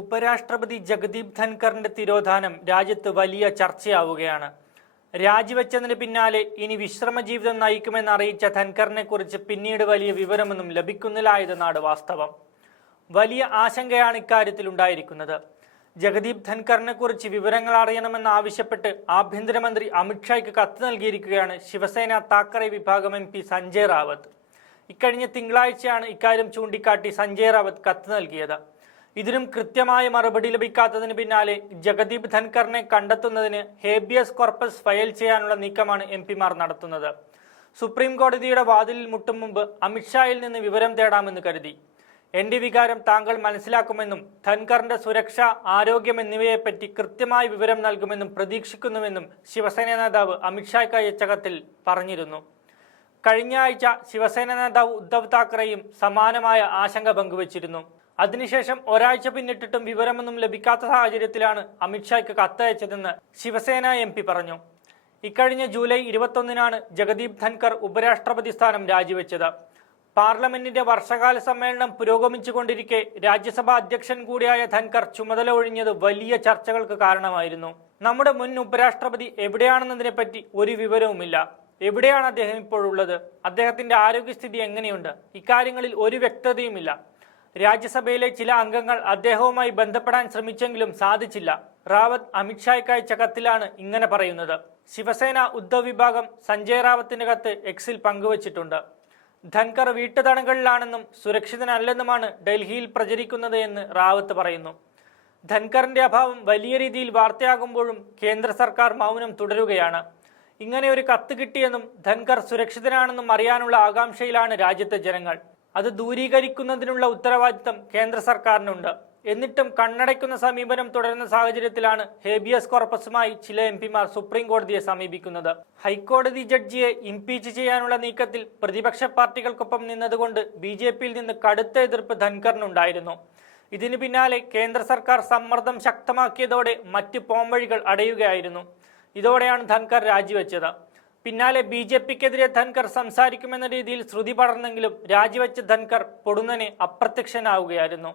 ഉപരാഷ്ട്രപതി ജഗദീപ് ധൻഖറിന്റെ തിരോധാനം രാജ്യത്ത് വലിയ ചർച്ചയാവുകയാണ്. രാജിവെച്ചതിന് പിന്നാലെ ഇനി വിശ്രമ ജീവിതം നയിക്കുമെന്ന് അറിയിച്ച ധൻഖറിനെ കുറിച്ച് പിന്നീട് വലിയ വിവരമൊന്നും ലഭിക്കുന്നില്ല എന്നാണ് വാസ്തവം. വലിയ ആശങ്കയാണ് ഇക്കാര്യത്തിൽ ഉണ്ടായിരിക്കുന്നത്. ജഗദീപ് ധൻഖറിനെ കുറിച്ച് വിവരങ്ങൾ അറിയണമെന്നാവശ്യപ്പെട്ട് ആഭ്യന്തരമന്ത്രി അമിത്ഷായ്ക്ക് കത്ത് നൽകിയിരിക്കുകയാണ് ശിവസേന താക്കറെ വിഭാഗം MP സഞ്ജയ് റാവത്ത്. ഇക്കഴിഞ്ഞ തിങ്കളാഴ്ചയാണ് ഇക്കാര്യം ചൂണ്ടിക്കാട്ടി സഞ്ജയ് റാവത്ത് കത്ത് നൽകിയത്. ഇതിനും കൃത്യമായ മറുപടി ലഭിക്കാത്തതിന് പിന്നാലെ ജഗദീപ് ധൻഖറിനെ കണ്ടെത്തുന്നതിന് ഹേബിയസ് കോർപ്പസ് ഫയൽ ചെയ്യാനുള്ള നീക്കമാണ് MP-മാർ നടത്തുന്നത്. സുപ്രീം കോടതിയുടെ വാതിലിൽ മുട്ടും മുമ്പ് അമിത്ഷായിൽ നിന്ന് വിവരം തേടാമെന്ന് കരുതി. എന്റെ വികാരം താങ്കൾ മനസ്സിലാക്കുമെന്നും ധൻഖറിന്റെ സുരക്ഷ, ആരോഗ്യം എന്നിവയെപ്പറ്റി കൃത്യമായ വിവരം നൽകുമെന്നും പ്രതീക്ഷിക്കുന്നുവെന്നും ശിവസേന നേതാവ് അമിത്ഷായ്ക്ക് അയച്ച കത്തിൽ പറഞ്ഞിരുന്നു. കഴിഞ്ഞ ആഴ്ച ശിവസേന നേതാവ് ഉദ്ധവ് താക്കറെയും സമാനമായ ആശങ്ക പങ്കുവച്ചിരുന്നു. അതിനുശേഷം ഒരാഴ്ച പിന്നിട്ടിട്ടും വിവരമൊന്നും ലഭിക്കാത്ത സാഹചര്യത്തിലാണ് അമിത്ഷായ്ക്ക് കത്തയച്ചതെന്ന് ശിവസേന MP പറഞ്ഞു. ഇക്കഴിഞ്ഞ ജൂലൈ 21-നാണ് ജഗദീപ് ധൻഖർ ഉപരാഷ്ട്രപതി സ്ഥാനം രാജിവെച്ചത്. പാർലമെന്റിന്റെ വർഷകാല സമ്മേളനം പുരോഗമിച്ചുകൊണ്ടിരിക്കെ രാജ്യസഭാ അധ്യക്ഷൻ കൂടിയായ ധൻഖർ ചുമതല ഒഴിഞ്ഞത് വലിയ ചർച്ചകൾക്ക് കാരണമായിരുന്നു. നമ്മുടെ മുൻ ഉപരാഷ്ട്രപതി എവിടെയാണെന്നതിനെപ്പറ്റി ഒരു വിവരവുമില്ല. എവിടെയാണ് അദ്ദേഹം ഇപ്പോഴുള്ളത്? അദ്ദേഹത്തിന്റെ ആരോഗ്യസ്ഥിതി എങ്ങനെയുണ്ട്? ഇക്കാര്യങ്ങളിൽ ഒരു വ്യക്തതയുമില്ല. രാജ്യസഭയിലെ ചില അംഗങ്ങൾ അദ്ദേഹവുമായി ബന്ധപ്പെടാൻ ശ്രമിച്ചെങ്കിലും സാധിച്ചില്ല. റാവത്ത് അമിത്ഷായ്ക്ക് അയച്ച കത്തിലാണ് ഇങ്ങനെ പറയുന്നത്. ശിവസേന ഉദ്ധവ് വിഭാഗം സഞ്ജയ് റാവത്തിന്റെ കത്ത് X-ൽ പങ്കുവച്ചിട്ടുണ്ട്. ധൻഖർ വീട്ടുതടങ്കലിലാണെന്നും സുരക്ഷിതനല്ലെന്നുമാണ് ഡൽഹിയിൽ പ്രചരിക്കുന്നത് എന്ന് റാവത്ത് പറയുന്നു. ധൻഖറിന്റെ അഭാവം വലിയ രീതിയിൽ വാർത്തയാകുമ്പോഴും കേന്ദ്ര സർക്കാർ മൗനം തുടരുകയാണ്. ഇങ്ങനെ ഒരു കത്ത് കിട്ടിയെന്നും ധൻഖർ സുരക്ഷിതനാണെന്നും അറിയാനുള്ള ആകാംക്ഷയിലാണ് രാജ്യത്തെ ജനങ്ങൾ. അത് ദൂരീകരിക്കുന്നതിനുള്ള ഉത്തരവാദിത്തം കേന്ദ്ര സർക്കാരിനുണ്ട്. എന്നിട്ടും കണ്ണടയ്ക്കുന്ന സമീപനം തുടരുന്ന സാഹചര്യത്തിലാണ് ഹേബിയസ് കോർപ്പസുമായി ചില MP-മാർ സുപ്രീം കോടതിയെ സമീപിക്കുന്നത്. ഹൈക്കോടതി ജഡ്ജിയെ ഇംപീച്ച് ചെയ്യാനുള്ള നീക്കത്തിൽ പ്രതിപക്ഷ പാർട്ടികൾക്കൊപ്പം നിന്നതുകൊണ്ട് BJP-യിൽ നിന്ന് കടുത്ത എതിർപ്പ് ധൻഖറിനുണ്ടായിരുന്നു. ഇതിനു പിന്നാലെ കേന്ദ്ര സർക്കാർ സമ്മർദ്ദം ശക്തമാക്കിയതോടെ മറ്റ് പോംവഴികൾ അടയുകയായിരുന്നു. ഇതോടെയാണ് ധൻഖർ രാജിവെച്ചത്. പിന്നാലെ BJP-ക്കെതിരെ ധൻഖർ സംസാരിക്കുമെന്ന രീതിയിൽ ശ്രുതി പടർന്നെങ്കിലും രാജിവെച്ച ധൻഖർ പൊടുന്നനെ അപ്രത്യക്ഷനാവുകയായിരുന്നു.